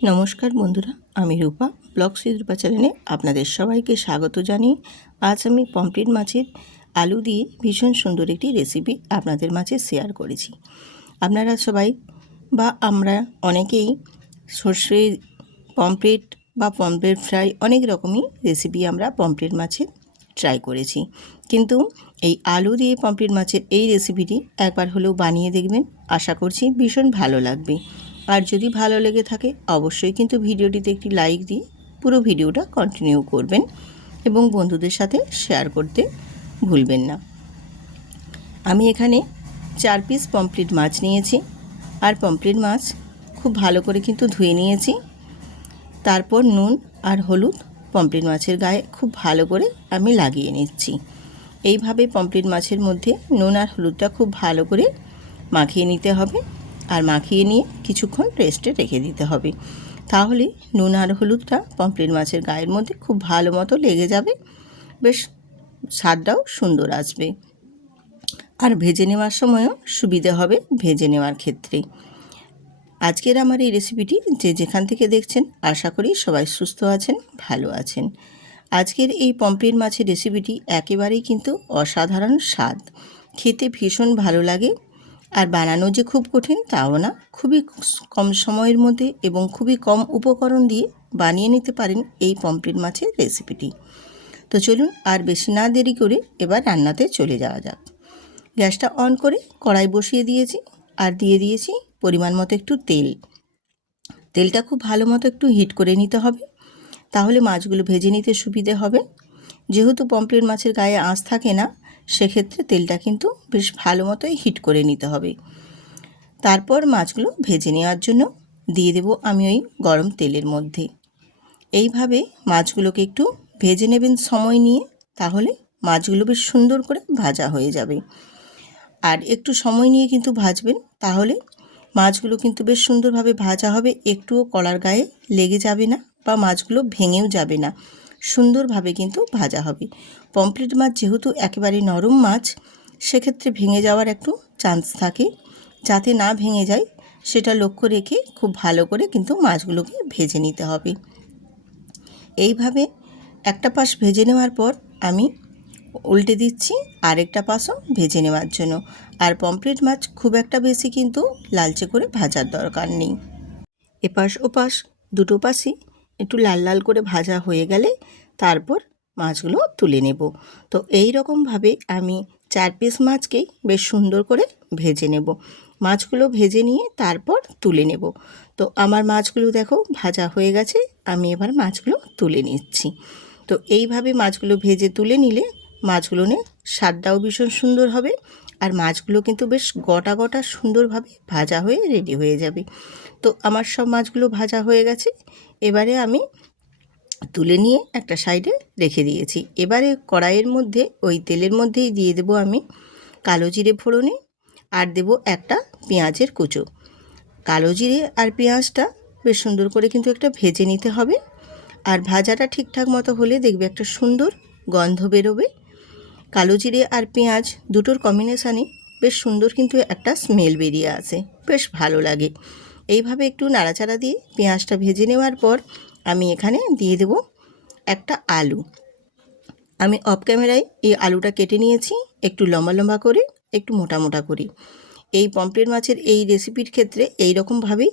নমস্কার বন্ধুরা, আমি রূপা ব্লগস উইথ রূপা চ্যানেলে আপনাদের সবাইকে স্বাগত জানিয়ে আজ আমি পমফ্রেট মাছের আলু দিয়ে ভীষণ সুন্দর একটি রেসিপি আপনাদের মাঝে শেয়ার করেছি। আপনারা সবাই বা আমরা অনেকেই সর্ষে পমফ্রেট বা পমফ্রেট ফ্রাই অনেক রকমই রেসিপি আমরা পমফ্রেট মাছের ট্রাই করেছি, কিন্তু এই আলু দিয়ে পমফ্রেট মাছের এই রেসিপিটি একবার হলেও বানিয়ে দেখবেন। আশা করছি ভীষণ ভালো লাগবে। আর যদি ভালো লেগে থাকে অবশ্যই কিন্তু ভিডিওটিতে একটি লাইক দিয়ে পুরো ভিডিওটা কন্টিনিউ করবেন এবং বন্ধুদের সাথে শেয়ার করতে ভুলবেন না। আমি এখানে 4 পিস পমফ্রেট মাছ নিয়েছি, আর পমফ্রেট মাছ খুব ভালো করে কিন্তু ধুয়ে নিয়েছি। তারপর নুন আর হলুদ পমফ্রেট মাছের গায়ে খুব ভালো করে আমি লাগিয়ে নিচ্ছি। এইভাবে পমফ্রেট মাছের মধ্যে নুন আর হলুদটা খুব ভালো করে মাখিয়ে নিতে হবে, আর মাখিয়ে নিয়ে কিছুক্ষণ রেস্টে রেখে দিতে হবে। তাহলে নুন আর হলুদটা পমফ্রেট মাছের গায়ের মধ্যে খুব ভালো মতো লেগে যাবে, বেশ স্বাদটাও সুন্দর আসবে, আর ভেজে নেওয়ার সময়ও সুবিধে হবে ভেজে নেওয়ার ক্ষেত্রে। আজকের আমার এই রেসিপিটি যে যেখান থেকে দেখছেন আশা করি সবাই সুস্থ আছেন, ভালো আছেন। আজকের এই পমফ্রেট মাছের রেসিপিটি একেবারেই কিন্তু অসাধারণ স্বাদ, খেতে ভীষণ ভালো লাগে। আর বানানো যে খুব কঠিন তাও না, খুবই কম সময়ের মধ্যে এবং খুবই কম উপকরণ দিয়ে বানিয়ে নিতে পারেন এই পমফ্রেট মাছের রেসিপিটি। তো চলুন আর বেশি না দেরি করে এবার রান্নাতে চলে যাওয়া যাক। গ্যাসটা অন করে কড়াই বসিয়ে দিয়েছি, আর দিয়ে দিয়েছি পরিমাণ মতো একটু তেল। তেলটা খুব ভালো মতো একটু হিট করে নিতে হবে, তাহলে মাছগুলো ভেজে নিতে সুবিধে হবে। যেহেতু পমফ্রেট মাছের গায়ে আঁশ থাকে না, সেক্ষেত্রে তেলটা কিন্তু বেশ ভালো মতোই হিট করে নিতে হবে। তারপর মাছগুলো ভেজে নেওয়ার জন্য দিয়ে দেব আমি ওই গরম তেলের মধ্যে। এইভাবে মাছগুলোকে একটু ভেজে নেবেন সময় নিয়ে, তাহলে মাছগুলো বেশ সুন্দর করে ভাজা হয়ে যাবে। আর একটু সময় নিয়ে কিন্তু ভাজবেন, তাহলে মাছগুলো কিন্তু বেশ সুন্দরভাবে ভাজা হবে, একটুও কড়ার গায়ে লেগে যাবে না বা মাছগুলো ভেঙেও যাবে না, সুন্দরভাবে কিন্তু ভাজা হবে। পমফ্রেট মাছ যেহেতু একেবারে নরম মাছ, সেক্ষেত্রে ভেঙে যাওয়ার একটু চান্স থাকে। যাতে না ভেঙে যায় সেটা লক্ষ্য রেখে খুব ভালো করে কিন্তু মাছগুলোকে ভেজে নিতে হবে। এইভাবে একটা পাশ ভেজে নেওয়ার পর আমি উল্টে দিচ্ছি আরেকটা পাশও ভেজে নেওয়ার জন্য। আর পমফ্রেট মাছ খুব একটা বেশি কিন্তু লালচে করে ভাজার দরকার নেই। এপাশ ওপাশ দুটো পাশই একটু লাল লাল করে ভাজা হয়ে গেলে তারপর মাছগুলো তুলে নেব। তো এই রকমভাবে আমি 4 পিস মাছকেই বেশ সুন্দর করে ভেজে নেব। মাছগুলো ভেজে নিয়ে তারপর তুলে নেব। তো আমার মাছগুলো দেখো ভাজা হয়ে গেছে, আমি এবার মাছগুলো তুলে নিচ্ছি। তো এইভাবে মাছগুলো ভেজে তুলে নিলে মাছগুলোর স্বাদটাও ভীষণ সুন্দর হবে, আর মাছগুলো কিন্তু বেশ গোটা গোটা সুন্দরভাবে ভাজা হয়ে রেডি হয়ে যাবে। তো আমার সব মাছগুলো ভাজা হয়ে গেছে, এবারে আমি তুলে নিয়ে একটা সাইডে রেখে দিয়েছি। এবারে কড়াইয়ের মধ্যে ওই তেলের মধ্যেই দিয়ে দেবো আমি কালো জিরে ফোড়নে, আর দেবো একটা পেঁয়াজের কুচো। কালো জিরে আর পেঁয়াজটা বেশ সুন্দর করে কিন্তু একটা ভেজে নিতে হবে, আর ভাজাটা ঠিকঠাক মতো হলে দেখবে একটা সুন্দর গন্ধ বেরোবে। কালো জিরে আর পেঁয়াজ দুটোর কম্বিনেশানে বেশ সুন্দর কিন্তু একটা স্মেল বেরিয়ে আসে, বেশ ভালো লাগে। এইভাবে একটু নাড়াচাড়া দিয়ে পেঁয়াজটা ভেজে নেওয়ার পর আমি এখানে দিয়ে দেব একটা আলু। আমি অফ ক্যামেরায় এই আলুটা কেটে নিয়েছি, একটু লম্বা লম্বা করে, একটু মোটা মোটা করে। এই পমফ্রেট মাছের এই রেসিপির ক্ষেত্রে এই রকমভাবেই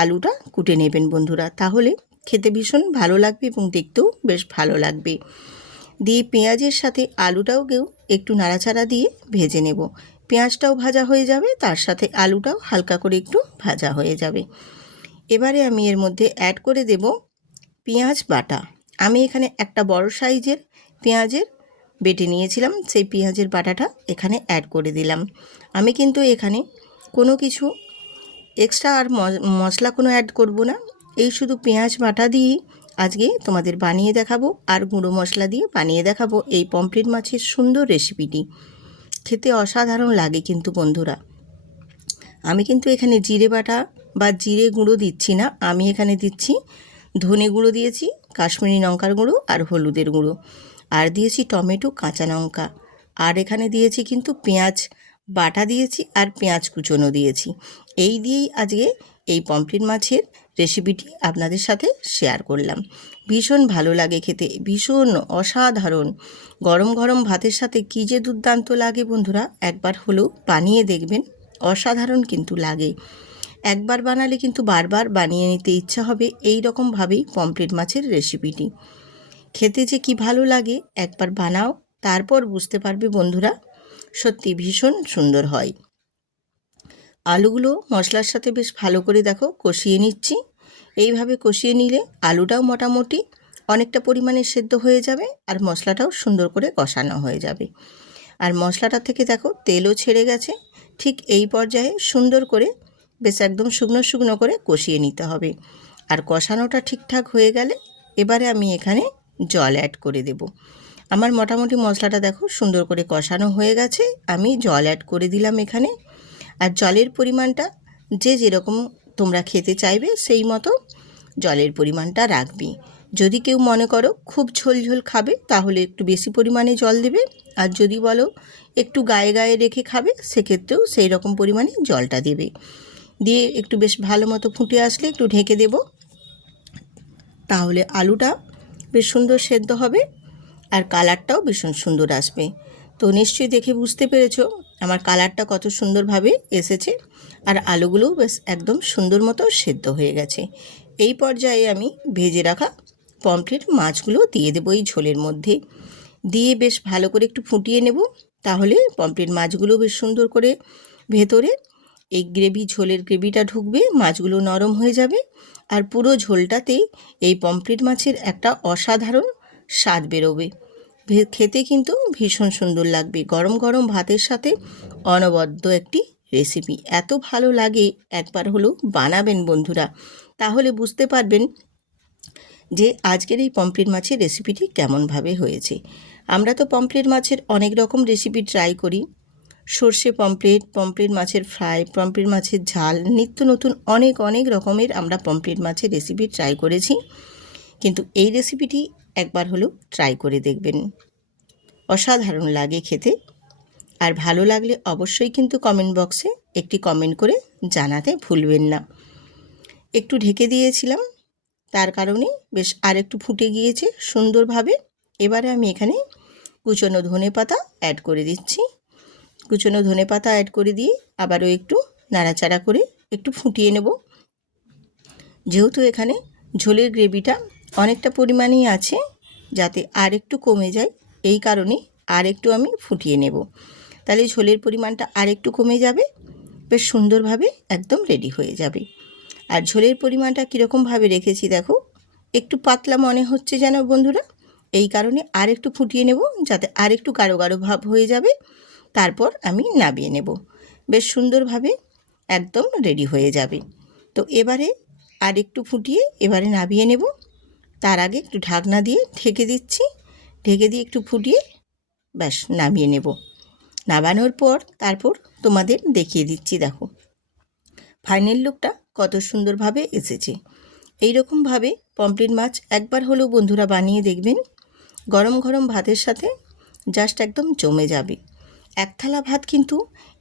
আলুটা কুটে নেবেন বন্ধুরা, তাহলে খেতে ভীষণ ভালো লাগবে এবং দেখতেও বেশ ভালো লাগবে। দিয়ে পেঁয়াজের সাথে আলুটাকেও একটু নাড়াচাড়া দিয়ে ভেজে নেব। পেঁয়াজটাও ভাজা হয়ে যাবে, তার সাথে আলুটাও হালকা করে একটু ভাজা হয়ে যাবে। এবারে আমি এর মধ্যে অ্যাড করে দেব পেঁয়াজ বাটা। আমি এখানে একটা বড় সাইজের পেঁয়াজের বেটে নিয়েছিলাম, সেই পেঁয়াজের বাটাটা এখানে অ্যাড করে দিলাম। আমি কিন্তু এখানে কোনো কিছু এক্সট্রা আর মশলা কোনো অ্যাড করব না, এই শুধু পেঁয়াজ বাটা দিয়েই আজকে তোমাদের বানিয়ে দেখাবো, আর গুঁড়ো মশলা দিয়ে বানিয়ে দেখাবো এই পমফ্রেট মাছের সুন্দর রেসিপিটি। খেতে অসাধারণ লাগে কিন্তু বন্ধুরা। আমি কিন্তু এখানে জিরে বাটা বা জিরে গুঁড়ো দিচ্ছি না, আমি এখানে দিচ্ছি ধনে গুঁড়ো দিয়েছি, কাশ্মীরি লঙ্কার গুঁড়ো আর হলুদের গুঁড়ো, আর দিয়েছি টমেটো কাঁচা লঙ্কা, আর এখানে দিয়েছি কিন্তু পেঁয়াজ বাটা দিয়েছি আর পেঁয়াজ কুচনো দিয়েছি। এই দিয়েই আজকে এই পমফ্রেট মাছের রেসিপিটি আপনাদের সাথে শেয়ার করলাম। ভীষণ ভালো লাগে খেতে, ভীষণ অসাধারণ। গরম গরম ভাতের সাথে কী যে দুর্দান্ত লাগে বন্ধুরা, একবার হলেও বানিয়ে দেখবেন। অসাধারণ কিন্তু লাগে। একবার বানালে কিন্তু বারবার বানিয়ে নিতে ইচ্ছা হবে। এই রকমভাবেই পমফ্রেট মাছের রেসিপিটি খেতে যে কি ভালো লাগে, একবার বানাও, তারপর বুঝতে পারবে বন্ধুরা। সত্যি ভীষণ সুন্দর হয়। আলুগুলো মশলার সাথে বেশ ভালো করে দেখো কষিয়ে নিচ্ছি। এইভাবে কষিয়ে নিলে আলুটাও মোটামুটি অনেকটা পরিমাণে সেদ্ধ হয়ে যাবে, আর মশলাটাও সুন্দর করে কষানো হয়ে যাবে। আর মশলাটা থেকে দেখো তেলও ছেড়ে গেছে। ঠিক এই পর্যায়ে সুন্দর করে বেশ একদম শুকনো শুকনো করে কষিয়ে নিতে হবে। আর কষানোটা ঠিকঠাক হয়ে গেলে এবারে আমি এখানে জল অ্যাড করে দেব। আমার মোটামুটি মশলাটা দেখো সুন্দর করে কষানো হয়ে গেছে, আমি জল অ্যাড করে দিলাম এখানে। আর জলের পরিমাণটা যে যেরকম তোমরা খেতে চাইবে সেই মতো জলের পরিমাণটা রাখবি। যদি কেউ মনে করো খুব ঝোল ঝোল খাবে, তাহলে একটু বেশি পরিমাণে জল দেবে। আর যদি বলো একটু গায়ে গায়ে রেখে খাবে, সেক্ষেত্রেও সেই রকম পরিমাণে জলটা দেবে। দিয়ে একটু বেশ ভালো মতো ফুটে আসলে একটু ঢেকে দেব, তাহলে আলুটা বেশ সুন্দর সেদ্ধ হবে আর কালারটাও ভীষণ সুন্দর আসবে। তো নিশ্চয়ই দেখে বুঝতে পেরেছো আমার কালারটা কত সুন্দরভাবে এসেছে, আর আলুগুলোও বেশ একদম সুন্দর মতো সেদ্ধ হয়ে গেছে। এই পর্যায়ে আমি ভেজে রাখা পমফ্রেট মাছগুলো দিয়ে দেবো এই ঝোলের মধ্যে। দিয়ে বেশ ভালো করে একটু ফুটিয়ে নেব, তাহলে পমফ্রেট মাছগুলো বেশ সুন্দর করে ভেতরে এই ঝোলের গ্রেভিটা ঢুকবে, মাছগুলো নরম হয়ে যাবে, আর পুরো ঝোলটাতেই এই পমফ্রেট মাছের একটা অসাধারণ স্বাদ বেরোবে। খেতে কিন্তু ভীষণ সুন্দর লাগবে। গরম গরম ভাতের সাথে অনবদ্য একটি রেসিপি, এত ভালো লাগে। একবার হলেও বানাবেন বন্ধুরা, তাহলে বুঝতে পারবেন যে আজকের এই পমফ্রেট মাছের রেসিপিটি কেমনভাবে হয়েছে। আমরা তো পমফ্রেট মাছের অনেক রকম রেসিপি ট্রাই করি, সর্ষে পমফ্রেট, পমফ্রেট মাছের ফ্রাই, পমফ্রেট মাছের ঝাল, নিত্য নতুন অনেক অনেক রকমের আমরা পমফ্রেট মাছের রেসিপি ট্রাই করেছি। কিন্তু এই রেসিপিটি একবার হলেও ট্রাই করে দেখবেন, অসাধারণ লাগে খেতে। আর ভালো লাগলে অবশ্যই কিন্তু কমেন্ট বক্সে একটি কমেন্ট করে জানাতে ভুলবেন না। একটু ঢেকে দিয়েছিলাম, তার কারণে বেশ আর একটু ফুটে গিয়েছে সুন্দরভাবে। এবারে আমি এখানে কুচনো ধনেপাতা অ্যাড করে দিচ্ছি। কুচনো ধনেপাতা অ্যাড করে দিয়ে আবারও একটু নাড়াচাড়া করে একটু ফুটিয়ে নেব। যেহেতু এখানে ঝোলের গ্রেভিটা অনেকটা পরিমাণেই আছে, যাতে আর একটু কমে যায়, এই কারণে আর একটু আমি ফুটিয়ে নেব। তাহলে ঝোলের পরিমাণটা আর একটু কমে যাবে, বেশ সুন্দরভাবে একদম রেডি হয়ে যাবে। আর ঝোলের পরিমাণটা কীরকমভাবে রেখেছি দেখো, একটু পাতলা মনে হচ্ছে যেন বন্ধুরা, এই কারণে আর একটু ফুটিয়ে নেব, যাতে আর একটু গাঢ় গাঢ় ভাব হয়ে যাবে। তারপর আমি নামিয়ে নেব, বেশ সুন্দরভাবে একদম রেডি হয়ে যাবে। তো এবারে আর একটু ফুটিয়ে এবারে নামিয়ে নেব। তার আগে একটু ঢাকনা দিয়ে ঢেকে দিচ্ছি, ঢেকে দিয়ে একটু ফুটিয়ে ব্যাস নামিয়ে নেব। নামানোর পর তারপর তোমাদের দেখিয়ে দিচ্ছি, দেখো ফাইনাল লুকটা কত সুন্দরভাবে এসেছে। এই রকমভাবে পমফ্রেট মাছ একবার হলেও বন্ধুরা বানিয়ে দেখবেন। গরম গরম ভাতের সাথে জাস্ট একদম জমে যাবে। এক থালা ভাত কিন্তু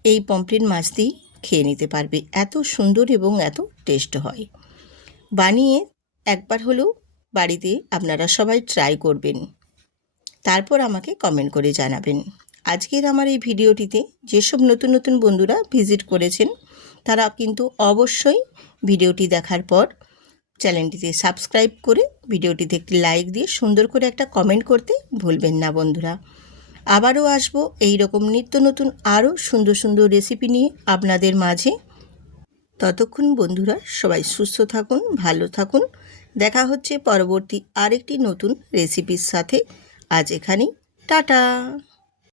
এই পমফ্রেট মাছ দিয়েই খেয়ে নিতে পারবে, এত সুন্দর এবং এত টেস্ট হয়। বানিয়ে একবার হলেও বাড়িতে আপনারা সবাই ট্রাই করবেন, তারপর আমাকে কমেন্ট করে জানাবেন। আজকের আমার এই ভিডিওটিতে যেসব নতুন নতুন বন্ধুরা ভিজিট করেছেন, তারা কিন্তু অবশ্যই ভিডিওটি দেখার পর চ্যানেলটিতে সাবস্ক্রাইব করে ভিডিওটিতে একটি লাইক দিয়ে সুন্দর করে একটা কমেন্ট করতে ভুলবেন না বন্ধুরা। আবারও আসবো এই রকম নিত্য নতুন আরও সুন্দর সুন্দর রেসিপি নিয়ে আপনাদের মাঝে। ততক্ষণ বন্ধুরা সবাই সুস্থ থাকুন, ভালো থাকুন। দেখা হচ্ছে পরবর্তী আরেকটি নতুন রেসিপির সাথে। আজ এখানেই, টাটা।